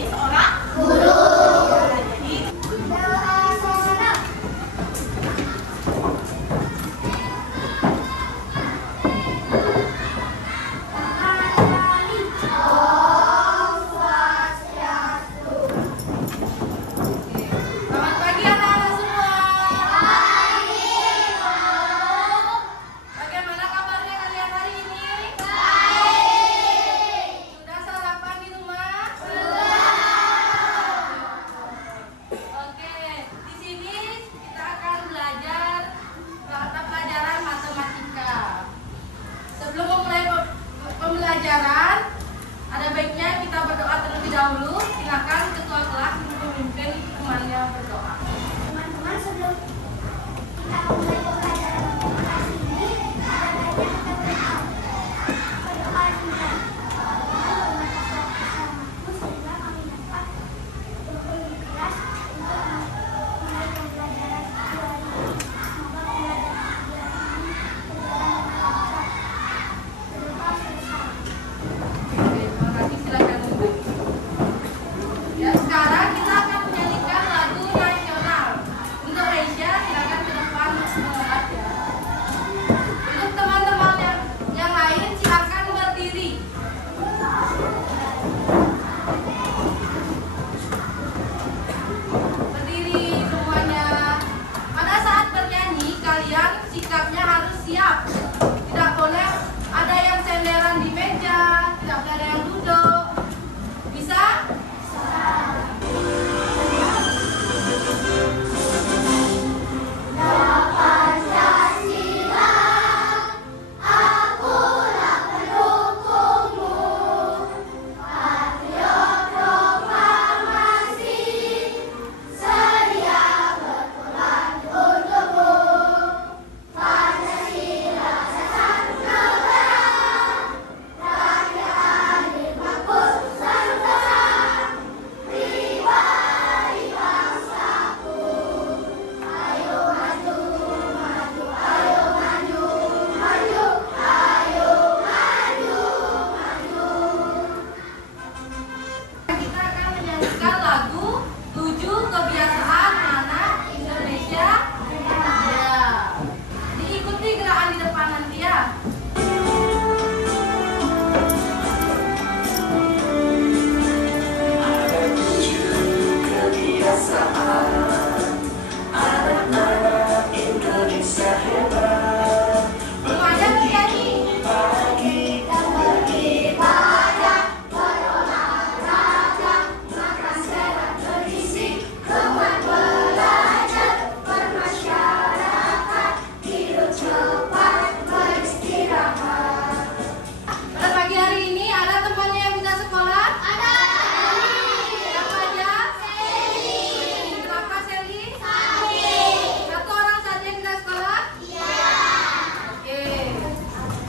menjadi seorang guru. Jadi selamat pagi anak-anak semua. Bagaimana kabarnya kalian hari ini? Sudah sarapan di rumah? Oke, di sini kita akan belajar mata pelajaran matematika. Sebelum memulai pembelajaran, ada baiknya kita berdoa terlebih dahulu. Silakan ketua kelas memimpin temannya berdoa. Teman-teman, sebelum kita mulai pembelajaran matematika ini, ada baiknya kita berdoa juga. Sehingga kami dapat lebih keras untuk mulai pembelajaran hari ini. Semoga pembelajaran hari ini berjalan dengan lancar. Berdoa selesai. Oke, terima kasih. Silakan duduk. Ya, sekarang kita akan menyanyikan lagu nasional. Untuk Reisha, silakan ke depan menghadap ya. Untuk teman-teman yang lain, silakan berdiri. Berdiri semuanya. Pada saat bernyanyi, kalian sikapnya harus siap. Tidak boleh ada yang senderan di meja, tidak boleh ada yang duduk. Bisa? Kita akan menyanyikan lagu 7 Kebiasaan Anak Indonesia. Ya. Diikuti gerakan di depan nanti ya. Ada 7 kebiasaan anak-anak Indonesia hebat. Semuanya bernyanyi. Pagi Beribadah, berolahraga, makan sehat bergizi, gemar belajar, bermasyarakat, tidur cepat, beristirahat. Pada pagi hari ini ada temannya yang bisa sekolah? Ada Siapa aja? Seli. Berapa Seli? Sali. Satu orang saja yang bisa sekolah? Iya. Oke.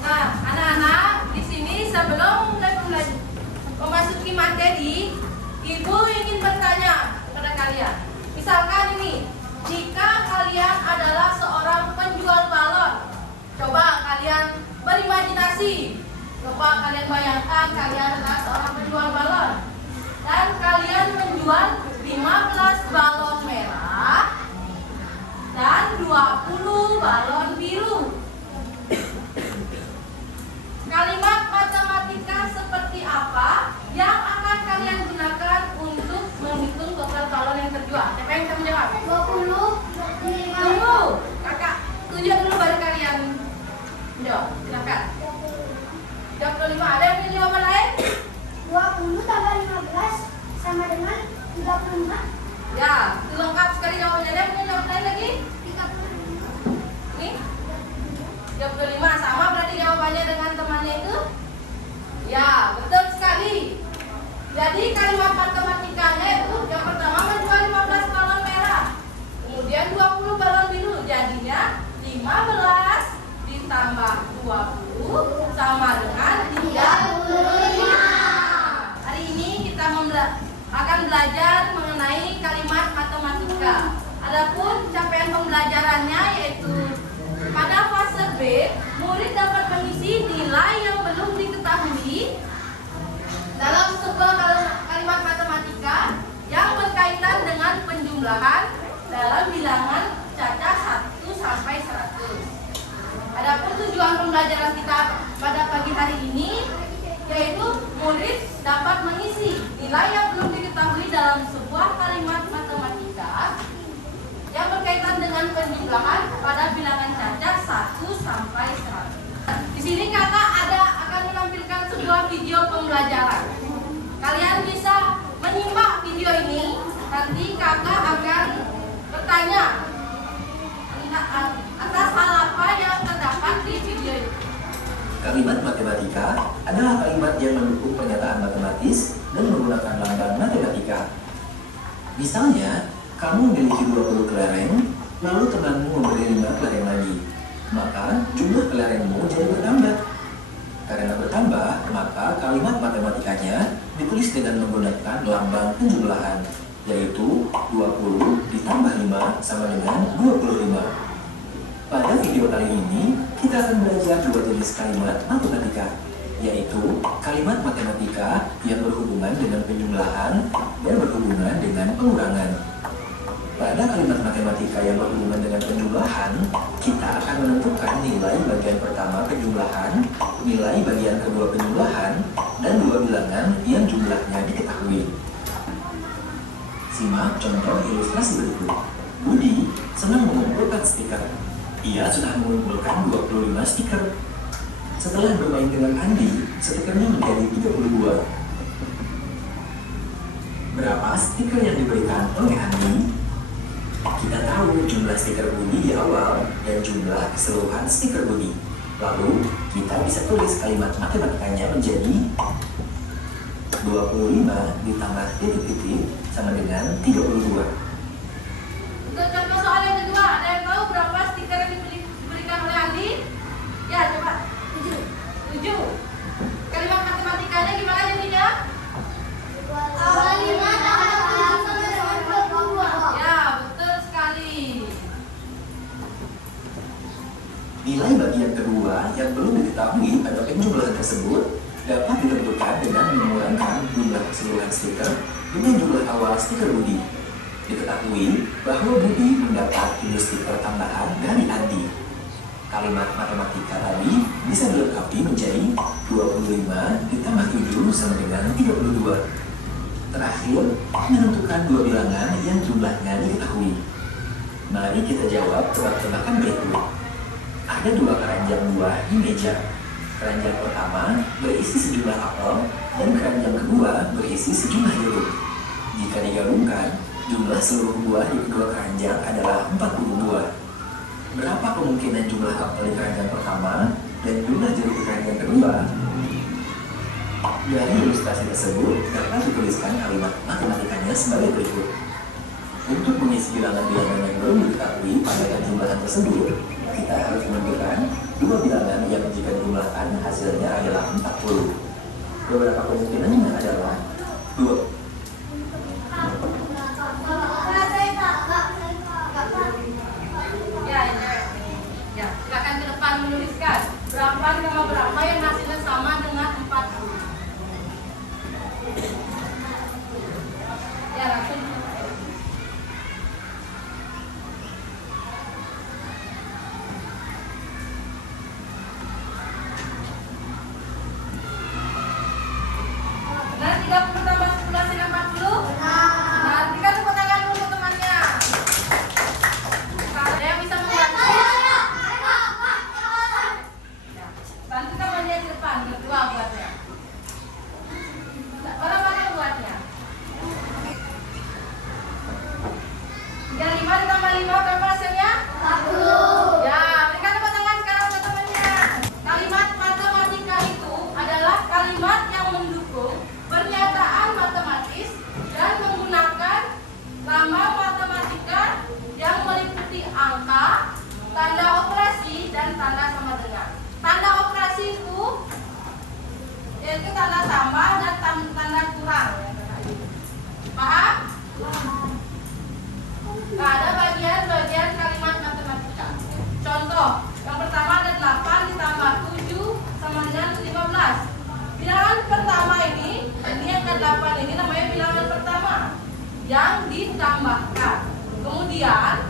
Nah, anak-anak, di sini sebelum mulai memasuki materi, Ibu ingin bertanya kepada kalian. Misalkan ini, jika kalian adalah seorang penjual balon, coba kalian berimajinasi. Coba kalian bayangkan kalian adalah seorang penjual balon dan kalian menjual 15 balon merah dan 20 balon biru. Kalimat matematika seperti apa yang akan kalian gunakan untuk menghitung total balon yang terjual? Siapa yang bisa menjawab? 20, 25. Tunggu, kakak tunjuk dulu baru kalian menjawab. Silakan. 25. Ada yang punya jawaban lain? 20 tambah 15 sama dengan 35. Ya, itu lengkap sekali jawabannya. Ada yang punya jawaban lain lagi? 35. Ini 35 sama berarti jawabannya dengan temannya itu? Ya, betul sekali. Jadi kalimat matematikanya itu yang pertama menjual 15 balon merah, kemudian 20 balon biru, jadinya 15 ditambah 20 sama dengan 35. Hari ini kita akan belajar mengenai kalimat matematika. Adapun capaian pembelajarannya yaitu pada fase B, murid dapat mengisi nilai yang belum diketahui dalam sebuah kalimat matematika penjumlahan dalam bilangan cacah 1 sampai 100. Adapun tujuan pembelajaran kita pada pagi hari ini yaitu murid dapat mengisi nilai yang belum diketahui dalam sebuah kalimat matematika yang berkaitan dengan penjumlahan pada bilangan cacah 1 sampai 100. Di sini kakak akan menampilkan sebuah video pembelajaran. Kalian bisa menyimak video ini, nanti kakak akan bertanya atas hal apa yang terdapat di video ini. Kalimat matematika adalah kalimat yang mendukung pernyataan matematis dan menggunakan lambang matematika. Misalnya, kamu memiliki 20 kelereng, lalu temanmu memberi 5 kelereng lagi. Maka jumlah kelerengmu jadi bertambah. Karena bertambah, maka kalimat matematikanya ditulis dengan menggunakan lambang penjumlahan, yaitu 20 ditambah 5 sama dengan 25. Pada video kali ini, kita akan belajar 2 jenis kalimat matematika, yaitu kalimat matematika yang berhubungan dengan penjumlahan dan berhubungan dengan pengurangan. Pada kalimat matematika yang berhubungan dengan penjumlahan, kita akan menentukan nilai bagian pertama penjumlahan, nilai bagian kedua penjumlahan, dan 2 bilangan yang jumlahnya diketahui. Simak contoh ilustrasi berikut. Budi senang mengumpulkan stiker. Ia sudah mengumpulkan 25 stiker. Setelah bermain dengan Andi, stikernya menjadi 32. Berapa stiker yang diberikan oleh Andi? Kita tahu jumlah stiker Budi di awal dan jumlah keseluruhan stiker Budi. Lalu, kita bisa tulis kalimat matematikanya menjadi 25 ditambah titik-titik sama dengan 32. Untuk contoh soal yang kedua, ada yang tahu berapa stiker yang diberikan oleh Andi? Ya, coba. 7. Kalimat matematikanya gimana jadinya? 25 Ya, betul sekali. Nilai bagian kedua yang belum diketahui pada penjumlahan tersebut dapat ditentukan dengan mengurangkan jumlah keseluruhan stiker dengan jumlah awal stiker Budi. Diketahui bahwa Budi mendapat 7 stiker tambahan dari Andi. Kalimat matematika tadi bisa dilengkapi menjadi 25 ditambah 7 sama dengan 32. Terakhir, menentukan 2 bilangan yang jumlahnya diketahui. Mari kita jawab tebak-tebakan berikut. Ada 2 keranjang buah di meja. Keranjang pertama berisi sejumlah apel dan keranjang kedua berisi sejumlah jeruk. Jika digabungkan, jumlah seluruh buah di kedua keranjang adalah 40 buah. Berapa kemungkinan jumlah apel di keranjang pertama dan jumlah jeruk di keranjang kedua? Dari ilustrasi tersebut dapat dituliskan kalimat matematikanya sebagai berikut. Untuk mengisi bilangan-bilangan yang belum diketahui pada penjumlahan tersebut, kita harus menentukan 2 bilangan yang jika dijumlahkan hasilnya adalah 40. Beberapa kemungkinannya adalah 2. Ya, silakan ke depan menuliskan berapa sama berapa yang hasilnya sama dengan 40. Ya, langsung. Nah, 30 tambah 11 dengan 40? Nah, berikan tepuk tangan untuk temannya. Ada yang bisa membantu? Bantu temannya di depan, berdua buatnya. Orang mana yang buatnya? 35 ditambah 5 berapa hasilnya? 40. Ya, berikan tepuk tangan sekarang untuk temannya. Kalimat matematika itu adalah kalimat yang mendukung pernyataan matematis dan menggunakan lambang matematika yang meliputi angka, tanda operasi, dan tanda sama dengan. Tanda operasi itu yaitu tanda tambah dan tanda kurang. Paham? Nah, ada bagian-bagian kalimat matematika. Contoh, yang pertama ada 8 ditambah 7 sama dengan 15. Bilangan pertama ini yang ke-8 ini namanya bilangan pertama yang ditambahkan. Kemudian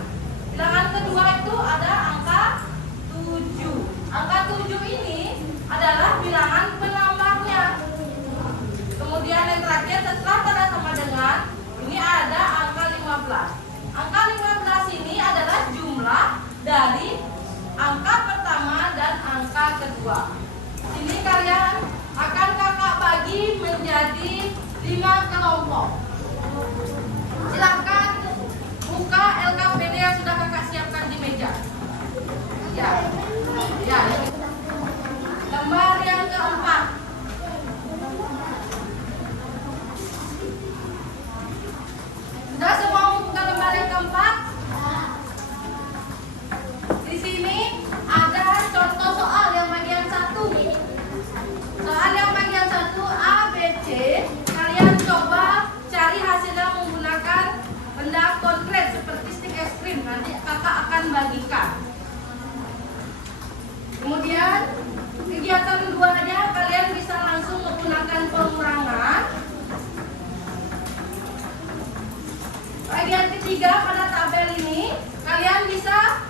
bilangan kedua itu ada angka 7. Angka 7 ini adalah bilangan penambahnya. Kemudian yang terakhir setelah tanda sama dengan ini ada angka 15. Angka 15 ini adalah jumlah dari angka pertama dan angka kedua. Sini kalian akan kakak bagi menjadi 5 kelompok. Silakan buka LKPD yang sudah kakak siapkan di meja. Ya. Lembar yang keempat. Sudah semua membuka lembar yang keempat? Di sini ada contoh soal yang bagian 1. Soal yang bagian 1 A, B, C. Kalian coba cari hasilnya menggunakan benda konkret seperti stik es krim. Nanti kakak akan bagikan. Kemudian kegiatan keduanya kalian bisa langsung menggunakan pengurangan. Bagian ketiga pada tabel ini kalian bisa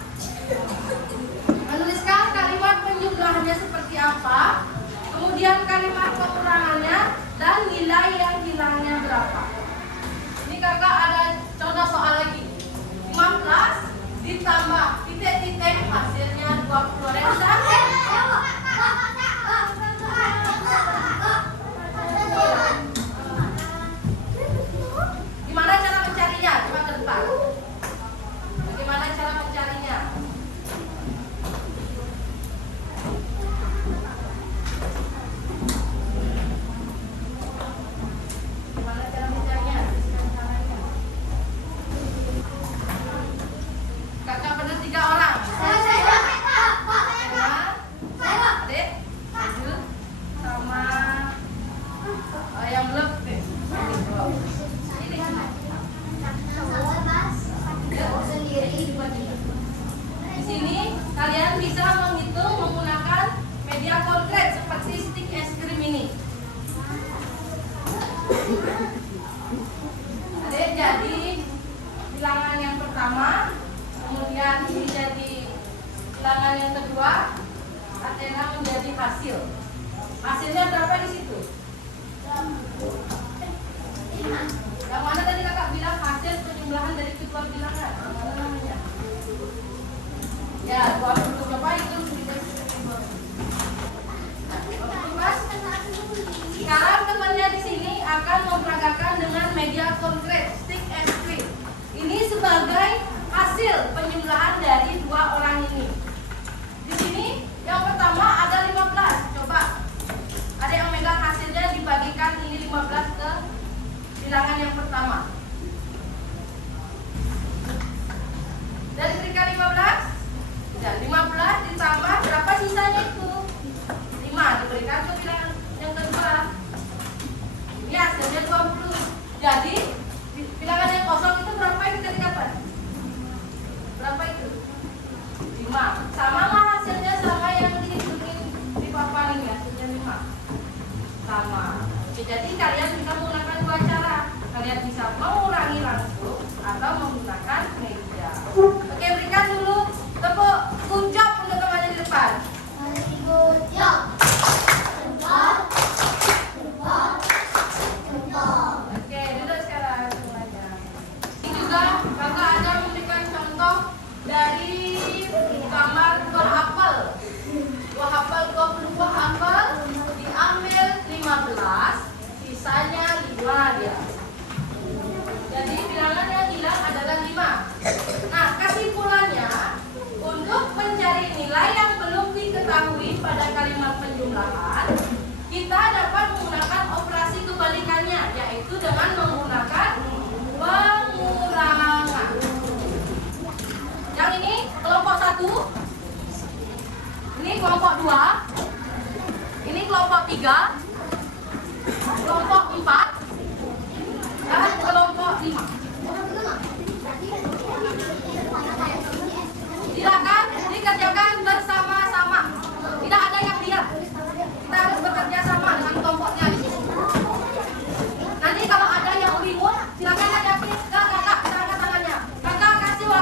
menuliskan kalimat penjumlahannya seperti apa, kemudian kalimat pengurangannya dan nilai yang hilangnya berapa. Ini kakak ada contoh soal lagi. 15 ditambah titik-titik hasilnya 20. Ada yang bisa? Gimana cara mencarinya? Coba ke depan. Bagaimana cara mencarinya? Gimana cara mencarinya? Kakak benar 3 orang. Adik, Ajul, sama yang belum deh. Ini di sini kalian bisa menghitung menggunakan media konkret seperti stik es krim ini. Adik jadi bilangan yang pertama, kemudian ini jadi bilangan yang kedua, Athena menjadi hasil. Hasilnya berapa di situ? Yang mana tadi kakak bilang hasil penjumlahan dari kedua bilangan? Yang mana namanya? Ya, 20. Coba itu. Sekarang temannya di sini akan memperagakan dengan media konkret stik es krim. Ini sebagai hasil penjumlahan dari 2 orang ini. Di sini yang pertama ada 15. Coba ada yang megang hasilnya dibagikan ini 15 ke bilangan yang pertama. Dan diberikan 15. Ya, 15 ditambah berapa sisanya itu? 5 diberikan ke bilangan yang kedua. Ini hasilnya 20. Jadi bilangan yang kosong itu berapa itu tadi dapat? Berapa itu? 5. Sama nggak hasilnya sama yang dihitungin di papan ini hasilnya 5? Sama. Oke, jadi kalian bisa menggunakan 2 cara. Kalian bisa mengurangi langsung atau menggunakan meja. Oke, berikan dulu tepuk ucap untuk temannya di depan. Oke, duduk sekarang semuanya. Ini juga kakak ada memberikan contoh dari gambar buah apel. Buah apel 20 buah apel diambil 15, sisanya 5 dia. Jadi bilangan yang hilang adalah 5. Nah, kesimpulannya untuk mencari nilai yang belum diketahui pada kalimat penjumlahan, kita dapat menggunakan operasi kebalikannya, yaitu dengan menggunakan pengurangan. Yang ini kelompok 1, ini kelompok 2, ini kelompok 3, kelompok 4, dan kelompok 5. Silakan dikerjakan bersama-sama. Tidak ada yang diam. Kita harus bekerja sama dengan kelompoknya di sini. Nanti kalau ada yang bingung, silakan ajakin ke kakak, kita angkat tangannya. Kakak kasih waktu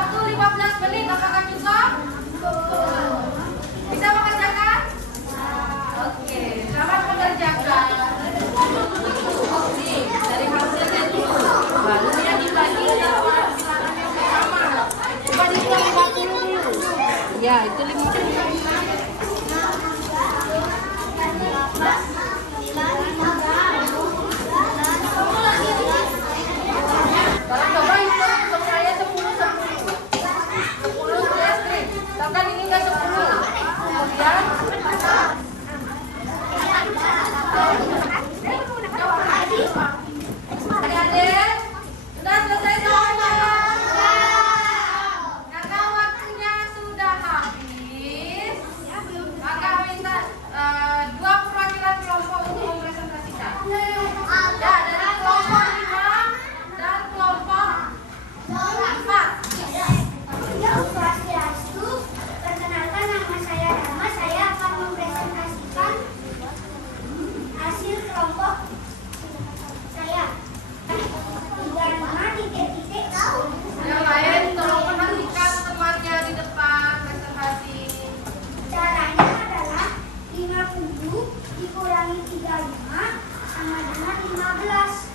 dengan 15.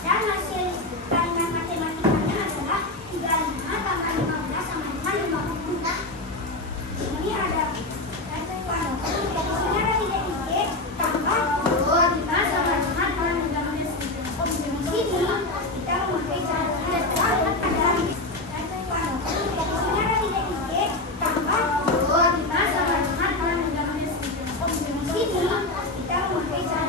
Dan hasil kalimat matematikanya adalah 35 tambah 15 sama dengan 50. Ini ada posisinya ada 3 titik tambah 25 sama dengan 15. Di sini kita memakai cara ada posisinya ada 3 titik tambah 25 sama dengan 15. Di sini kita memakai cara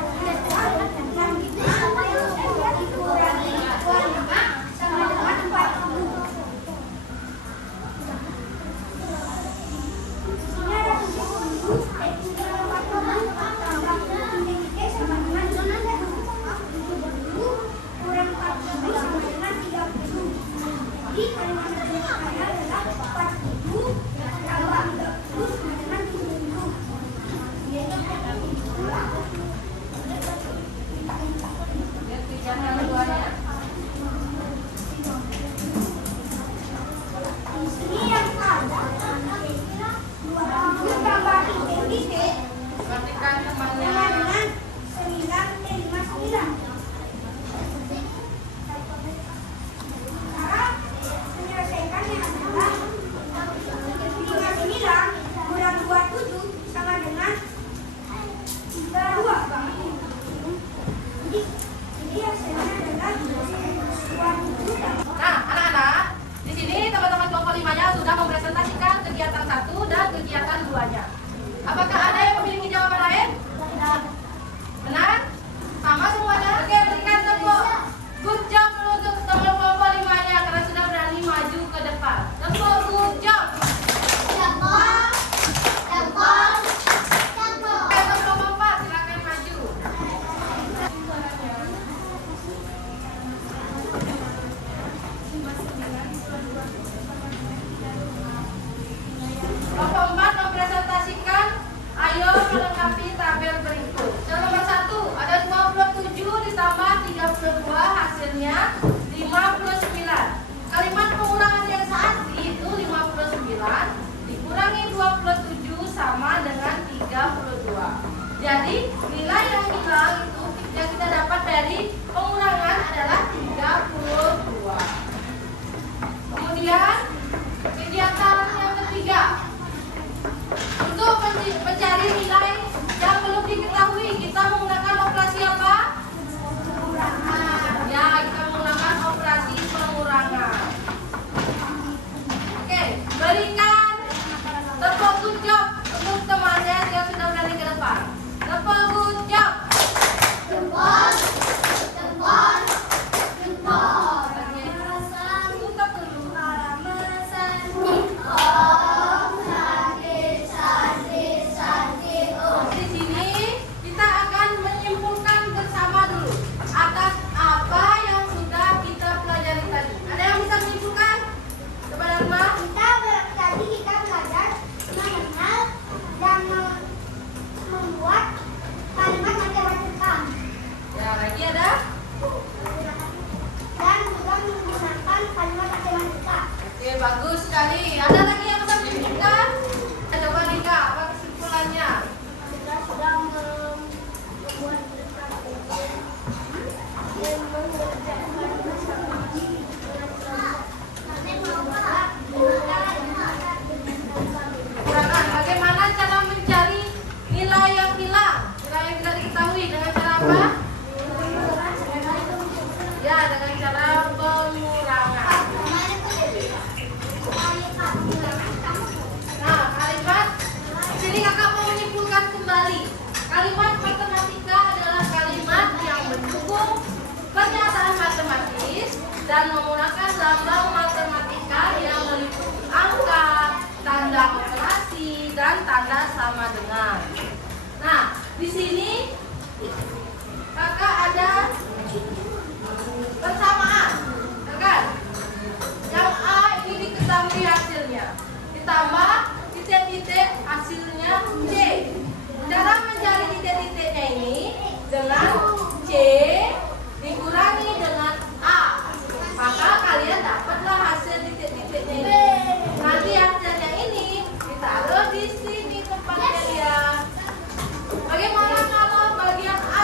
dikurangi 25 sama dengan 40. Posisinya ada 70 tambah 3 titik sama dengan 70 kurang 40 sama dengan 30. Jadi kalimat matematikanya adalah 40 tambah 30 sama dengan 70. Lihat kegiatan luarnya. Di sini yang ada 27 tambah titik Perhatikan temannya. sama dengan 59. Cara menyelesaikannya adalah 59 kurang 27 sama dengan 32. Jadi hasilnya adalah 27 tambah. Nah, anak-anak, di sini teman-teman kelompok 5-nya sudah mempresentasikan kegiatan 1 dan kegiatan 2-nya. Apakah ada yang memiliki jawaban lain? Benar? Sama semuanya? Oke, berikan tepuk good job untuk teman kelompok 5-nya karena sudah berani maju ke depan. Tepuk good job. Oke, untuk kelompok 4 silakan maju. Kelompok 4 mempresentasikan ayo melengkapi tabel berikut. Yang nomor 1 ada 27 ditambah 32 hasilnya 59. Kalimat pengurangan yang seasli itu 59 dikurangi 27 sama dengan 32. Jadi nilai yang hilang itu yang kita dapat dari pengurangan adalah 32. Kemudian kegiatan yang ketiga, untuk mencari nilai yang belum diketahui, kita menggunakan operasi apa? Pengurangan. Ya, kita menggunakan operasi pengurangan. Oke, berikan tepuk good job untuk temannya yang sudah berani ke depan. Tepuk good job. Di sini kita akan menyimpulkan bersama dulu atas apa yang sudah kita pelajari tadi. Ada yang bisa menyimpulkan? Coba Dharma. Tadi kita belajar mengenal dan membuat kalimat matematika Ya, lagi ada? dan juga menggunakan kalimat matematika. Oke, bagus sekali. Ada lagi yang bisa menyimpulkan? Coba Rika, apa kesimpulannya? Kita sudah membuat dan mengerjakan bersama Kekurangan. Bagaimana cara mencari nilai yang hilang? Nilai yang tidak diketahui dengan cara apa? Ya, dengan cara pengurangan. Nah, kalimat di sini kakak mau menyimpulkan kembali. Kalimat matematika adalah kalimat yang mendukung pernyataan matematis dan menggunakan lambang matematika yang meliputi angka, tanda operasi, dan tanda sama dengan. Nah, di sini kakak ada persamaan, kan? Yang A ini diketahui hasilnya, ditambah titik-titik hasilnya C. Cara mencari titik-titiknya ini dengan C dikurangi dengan A, maka kalian dapatlah hasil titik-titiknya ini. Nanti hasilnya ini ditaruh di sini tempatnya dia. Bagaimana kalau bagian A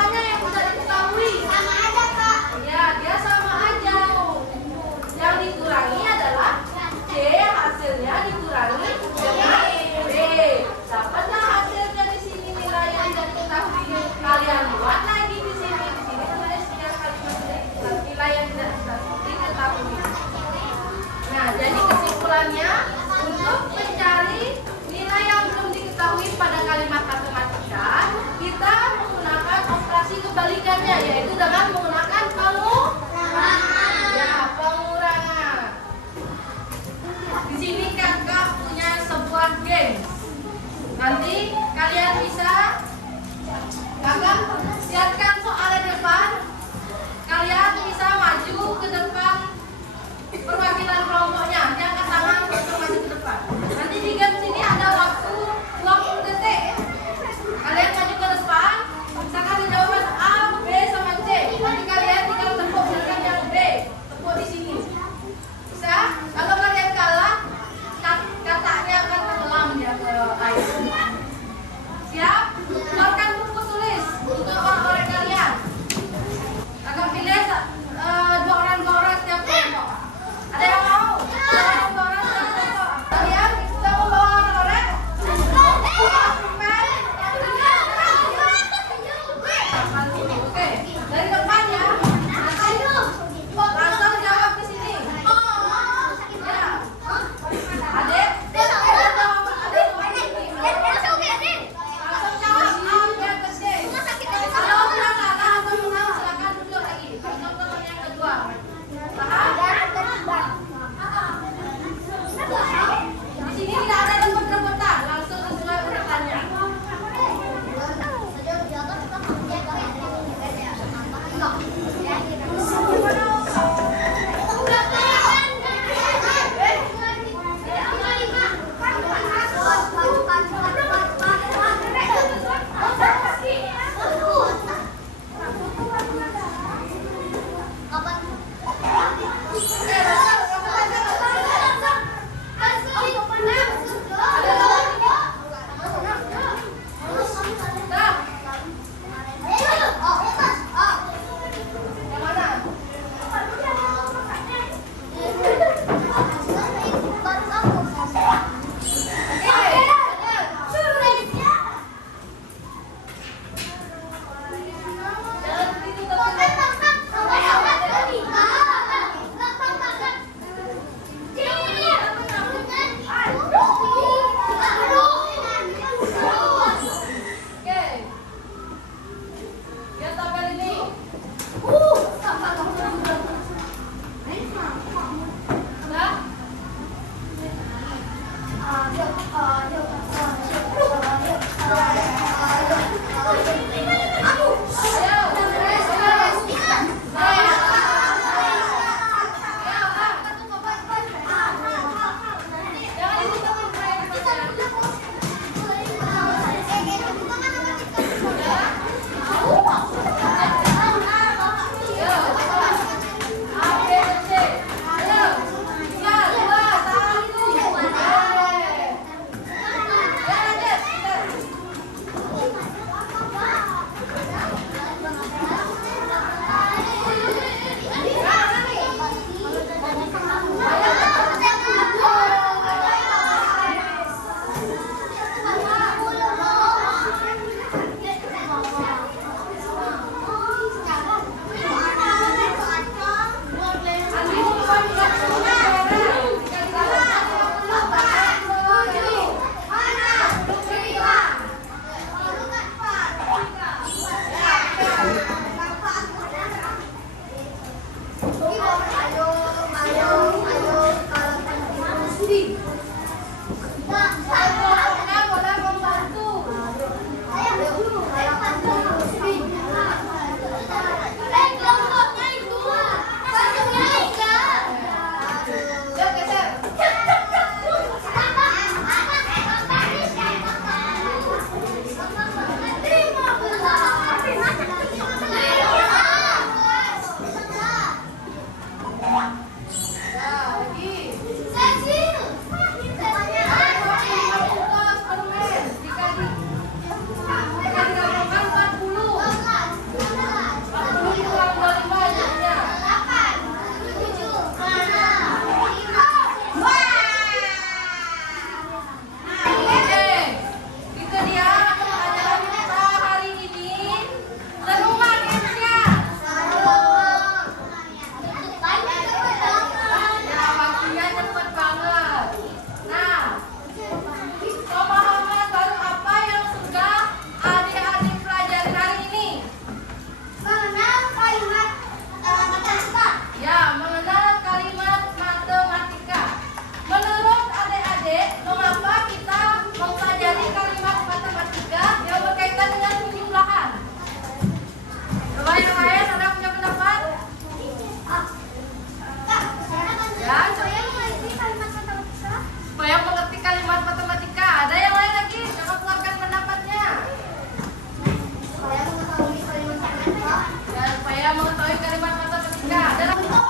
supaya mengetahui kalimat matematika. Untuk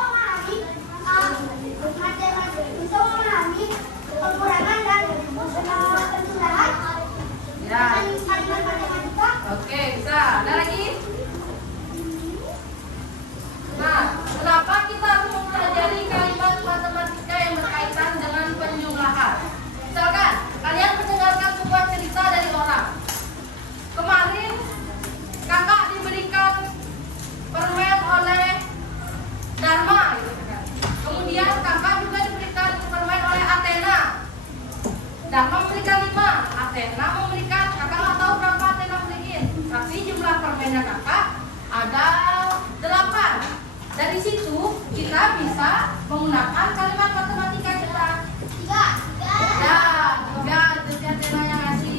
memahami pengurangan dan pensulahan Ya. kalimat matematika. Oke, bisa. Ada lagi? Nah, kenapa kita harus mempelajari kalimat matematika yang berkaitan dengan penjumlahan? Misalkan, kalian mendengarkan sebuah cerita dari orang. Kemarin, kakak diberikan permen oleh Dharma, gitu kan. Kemudian kakak juga diberikan permen oleh Athena. Dharma memberikan 5, Athena memberikan, kakak nggak tahu berapa Athena berikan. Tapi jumlah permennya kakak ada 8. Dari situ kita bisa menggunakan kalimat matematika kita. 3 itu Athena yang ngasih.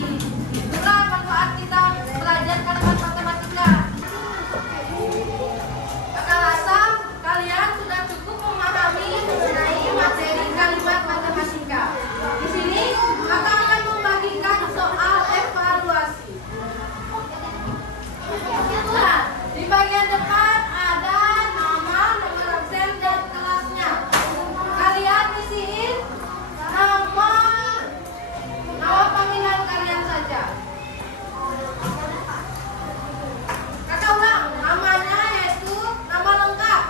Itulah manfaat kita belajar kalimat matematika. Kakak rasa kalian sudah cukup memahami mengenai materi kalimat matematika. Di sini kakak akan membagikan soal evaluasi. Nah, di bagian depan ada nama, nomor absen, dan kelasnya. Kalian isiin nama panggilan kalian saja. Kakak ulang, namanya yaitu nama lengkap.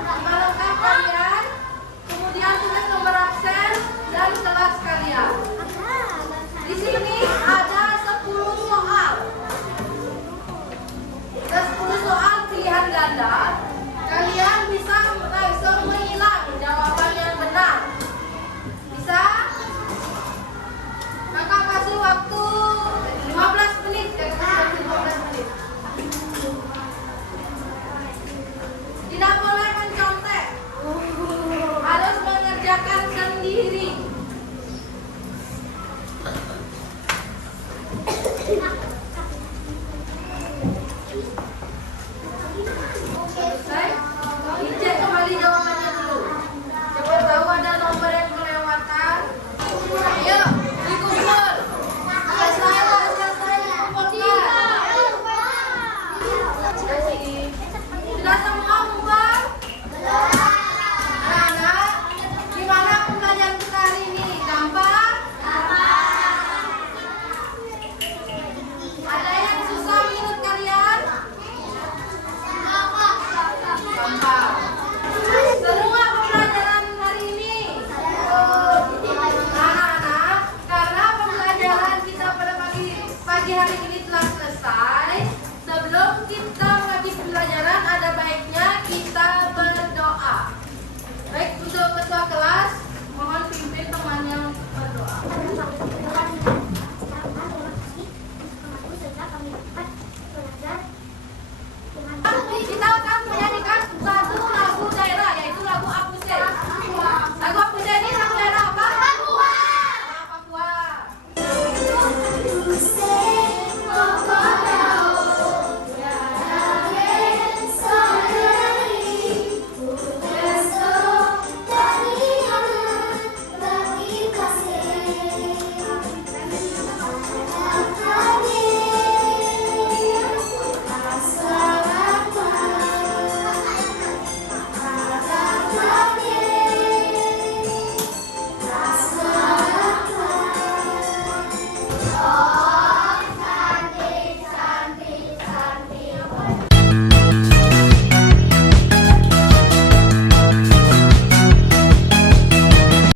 Nama lengkap kalian, kemudian tulis nomor absen dan kelas kalian. Di sini ada 10 soal. Ada 10 soal pilihan ganda. Kalian bisa langsung menghilang jawaban yang benar. Bisa? Kakak kasih waktu 15 menit. Kakak kasih 15 menit. Tidak boleh mencontek. Harus mengerjakan sendiri. Selesai? Dicek kembali jawabannya dulu. Siapa tahu ada nomor yang kelewatan. Ayo, dikumpul. Selesai, sudah semua kumpul? Anak-anak, gimana pembelajaran kita hari ini? Gampang? Ada yang susah menurut kalian? Gampang.